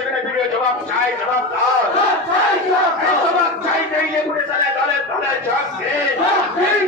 সেখানে ভিডিও জবাব চাই, জবাব দাও। জবাব চাই, এই পুলিশ দলে দলে দলে জবাব দিন।